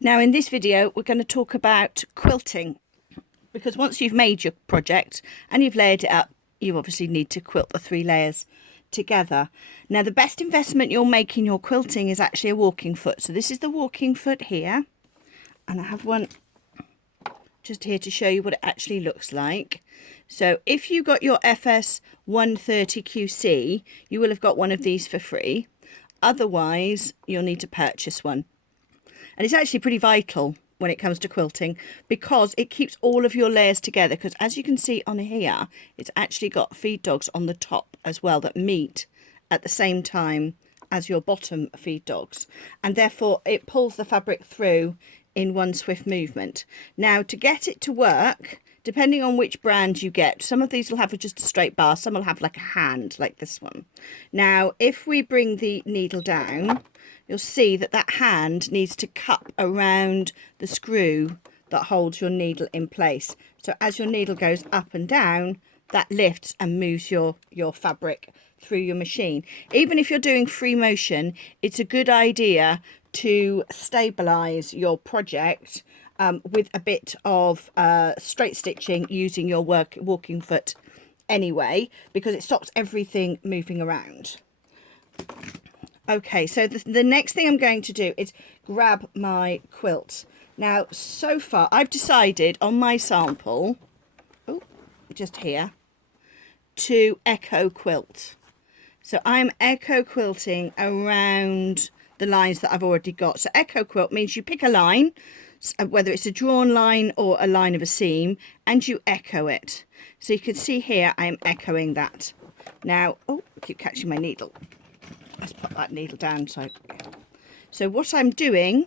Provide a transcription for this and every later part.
Now in this video we're going to talk about quilting, because once you've made your project and you've layered it up, you obviously need to quilt the 3 layers together. Now the best investment you'll make in your quilting is actually a walking foot. So this is the walking foot here, and I have one just here to show you what it actually looks like. So if you got your FS 130 QC, you will have got one of these for free. Otherwise you'll need to purchase one. And it's actually pretty vital when it comes to quilting, because it keeps all of your layers together, because as you can see on here, it's actually got feed dogs on the top as well that meet at the same time as your bottom feed dogs, and therefore it pulls the fabric through in one swift movement. Now to get it to work, depending on which brand you get, some of these will have just a straight bar, some will have like a hand like this one. Now if we bring the needle down, you'll see that that hand needs to cup around the screw that holds your needle in place. So as your needle goes up and down, that lifts and moves your fabric through your machine. Even if you're doing free motion, it's a good idea to stabilize your project with a bit of straight stitching using your walking foot anyway, because it stops everything moving around. Okay, so the next thing I'm going to do is grab my quilt. Now, so far, I've decided on my sample, just here, to echo quilt. So I'm echo quilting around the lines that I've already got. So echo quilt means you pick a line, whether it's a drawn line or a line of a seam, and you echo it. So you can see here, I am echoing that. Now, I keep catching my needle. Let's put that needle down. So what I'm doing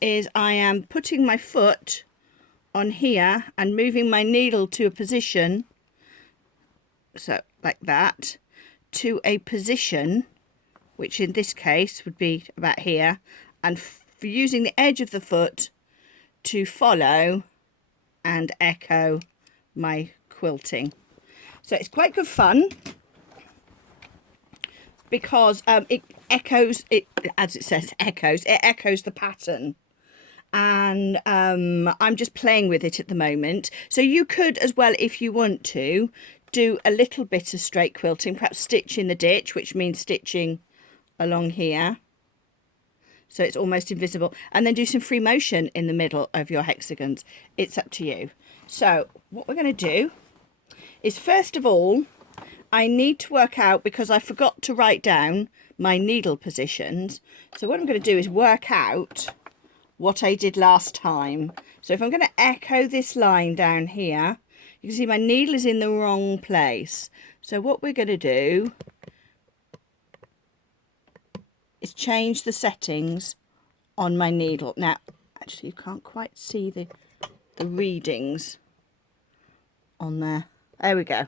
is I am putting my foot on here and moving my needle to a position, so like that, to a position which in this case would be about here, and using the edge of the foot to follow and echo my quilting. So it's quite good fun, because it echoes, as it says, it echoes the pattern. And I'm just playing with it at the moment. So you could as well, if you want to, do a little bit of straight quilting, perhaps stitch in the ditch, which means stitching along here so it's almost invisible, and then do some free motion in the middle of your hexagons. It's up to you. So what we're going to do is, first of all, I need to work out, because I forgot to write down my needle positions. So what I'm going to do is work out what I did last time. So if I'm going to echo this line down here, you can see my needle is in the wrong place. So what we're going to do is change the settings on my needle. Now, actually, you can't quite see the readings on there. There we go.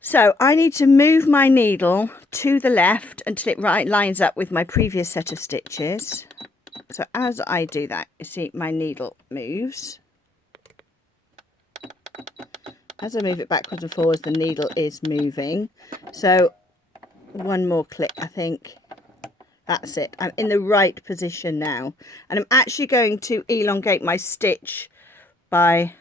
So I need to move my needle to the left until it lines up with my previous set of stitches. So as I do that, you see my needle moves. As I move it backwards and forwards, the needle is moving. So one more click, I think. That's it. I'm in the right position now. And I'm actually going to elongate my stitch by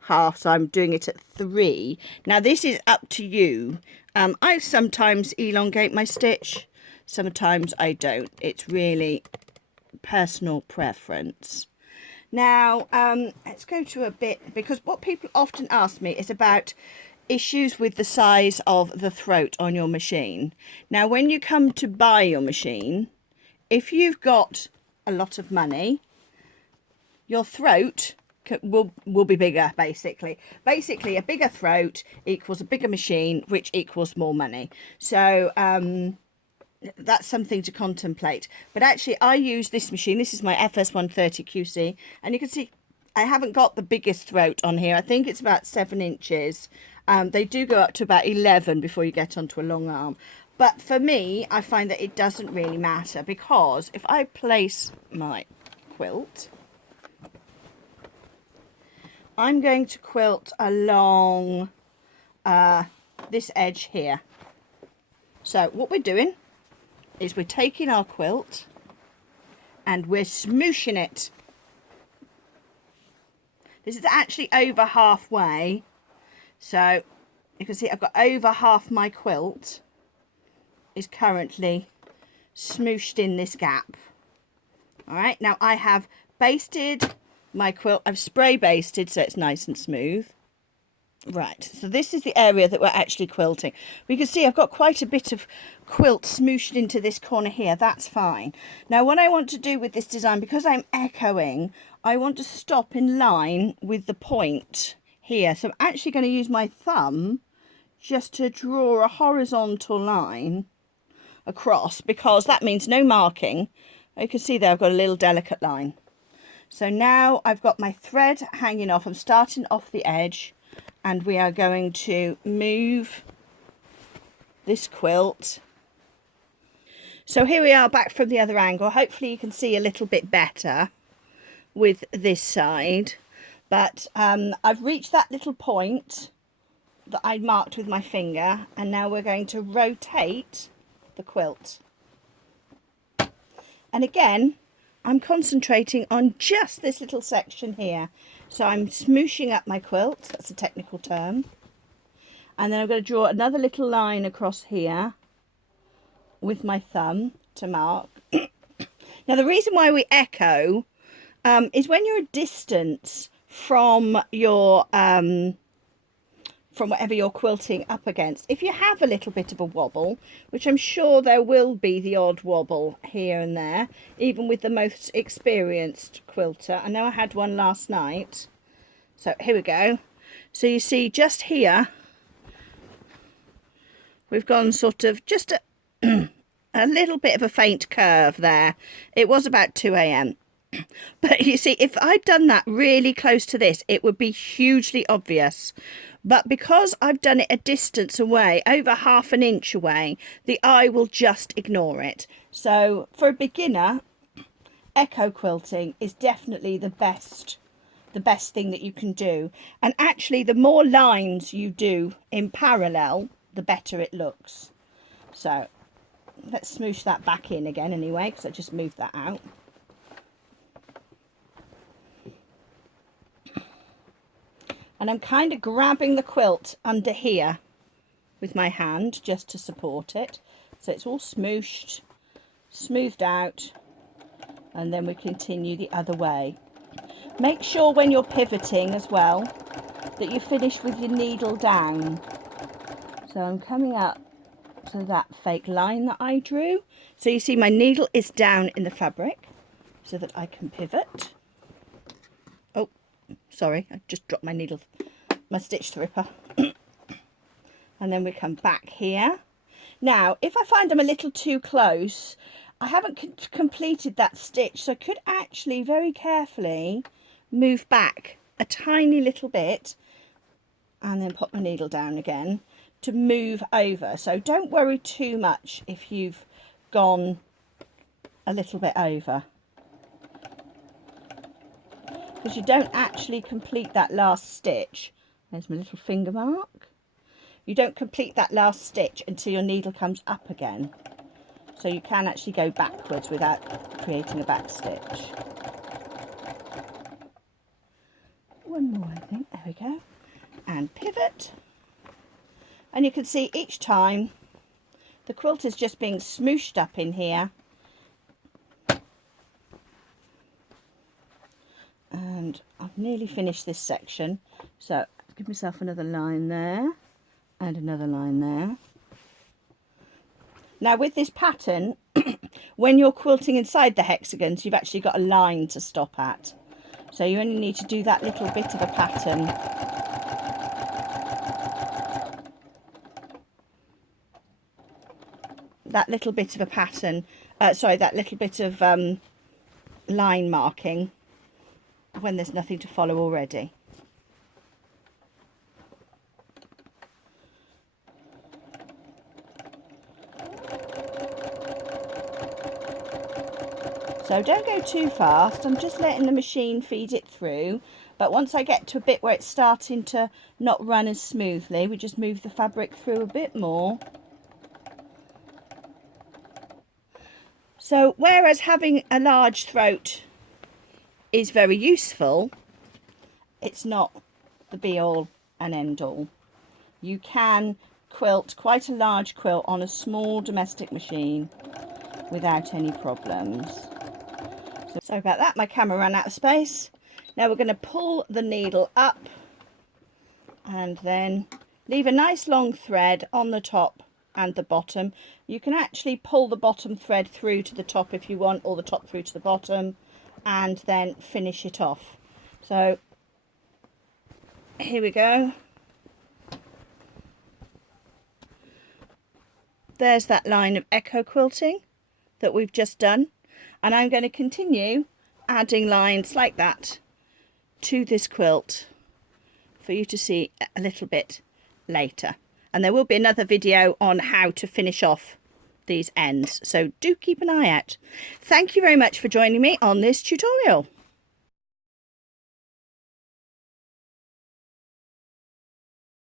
half, so I'm doing it at 3. Now this is up to you. I sometimes elongate my stitch, sometimes I don't. It's really personal preference. Now let's go to a bit, because what people often ask me is about issues with the size of the throat on your machine. Now when you come to buy your machine, if you've got a lot of money, your throat will be bigger. Basically a bigger throat equals a bigger machine, which equals more money. So that's something to contemplate. But actually I use this machine. This is my FS 130 QC, and you can see I haven't got the biggest throat on here. I think it's about 7 inches. They do go up to about 11 before you get onto a long arm. But for me, I find that it doesn't really matter, because if I place my quilt, I'm going to quilt along this edge here. So what we're doing is we're taking our quilt and we're smooshing it. This is actually over halfway, so you can see I've got over half my quilt is currently smooshed in this gap. All right, now I have basted my quilt. I've spray basted so it's nice and smooth. Right, so this is the area that we're actually quilting. We can see I've got quite a bit of quilt smooshed into this corner here. That's fine. Now what I want to do with this design, because I'm echoing, I want to stop in line with the point here. So I'm actually going to use my thumb just to draw a horizontal line across, because that means no marking. You can see there I've got a little delicate line. So now I've got my thread hanging off. I'm starting off the edge, and we are going to move this quilt. So here we are back from the other angle. Hopefully you can see a little bit better with this side, but I've reached that little point that I marked with my finger, and now we're going to rotate the quilt. And again, I'm concentrating on just this little section here. So I'm smooshing up my quilt, that's a technical term. And then I'm going to draw another little line across here with my thumb to mark. Now the reason why we echo is when you're a distance from your from whatever you're quilting up against. If you have a little bit of a wobble, which I'm sure there will be the odd wobble here and there, even with the most experienced quilter. I know I had one last night. So here we go. So you see just here, we've gone sort of just a little bit of a faint curve there. It was about 2 a.m. But you see, if I'd done that really close to this, it would be hugely obvious. But because I've done it a distance away, over half an inch away, the eye will just ignore it. So for a beginner, echo quilting is definitely the best thing that you can do. And actually, the more lines you do in parallel, the better it looks. So let's smoosh that back in again anyway, because I just moved that out. And I'm kind of grabbing the quilt under here with my hand just to support it. So it's all smooshed, smoothed out, and then we continue the other way. Make sure when you're pivoting as well that you finish with your needle down. So I'm coming up to that fake line that I drew. So you see my needle is down in the fabric so that I can pivot. Oh, sorry, I just dropped my needle, my stitch ripper. And then we come back here. Now, if I find I'm a little too close, I haven't completed that stitch, so I could actually very carefully move back a tiny little bit and then pop my needle down again to move over. So don't worry too much if you've gone a little bit over, because you don't actually complete that last stitch. There's my little finger mark. You don't complete that last stitch until your needle comes up again. So you can actually go backwards without creating a back stitch. One more, I think. There we go. And pivot. And you can see each time the quilt is just being smooshed up in here. And I've nearly finished this section. So give myself another line there and another line there. Now with this pattern, when you're quilting inside the hexagons, you've actually got a line to stop at. So you only need to do that little bit of a pattern. That little bit of a pattern, that little bit of line marking when there's nothing to follow already. So don't go too fast, I'm just letting the machine feed it through. But once I get to a bit where it's starting to not run as smoothly, we just move the fabric through a bit more. So whereas having a large throat is very useful, it's not the be all and end all. You can quilt quite a large quilt on a small domestic machine without any problems. So sorry about that, my camera ran out of space. Now we're going to pull the needle up and then leave a nice long thread on the top and the bottom. You can actually pull the bottom thread through to the top if you want, or the top through to the bottom, and then finish it off. So here we go. There's that line of echo quilting that we've just done, and I'm going to continue adding lines like that to this quilt for you to see a little bit later. And there will be another video on how to finish off these ends, so do keep an eye out. Thank you very much for joining me on this tutorial.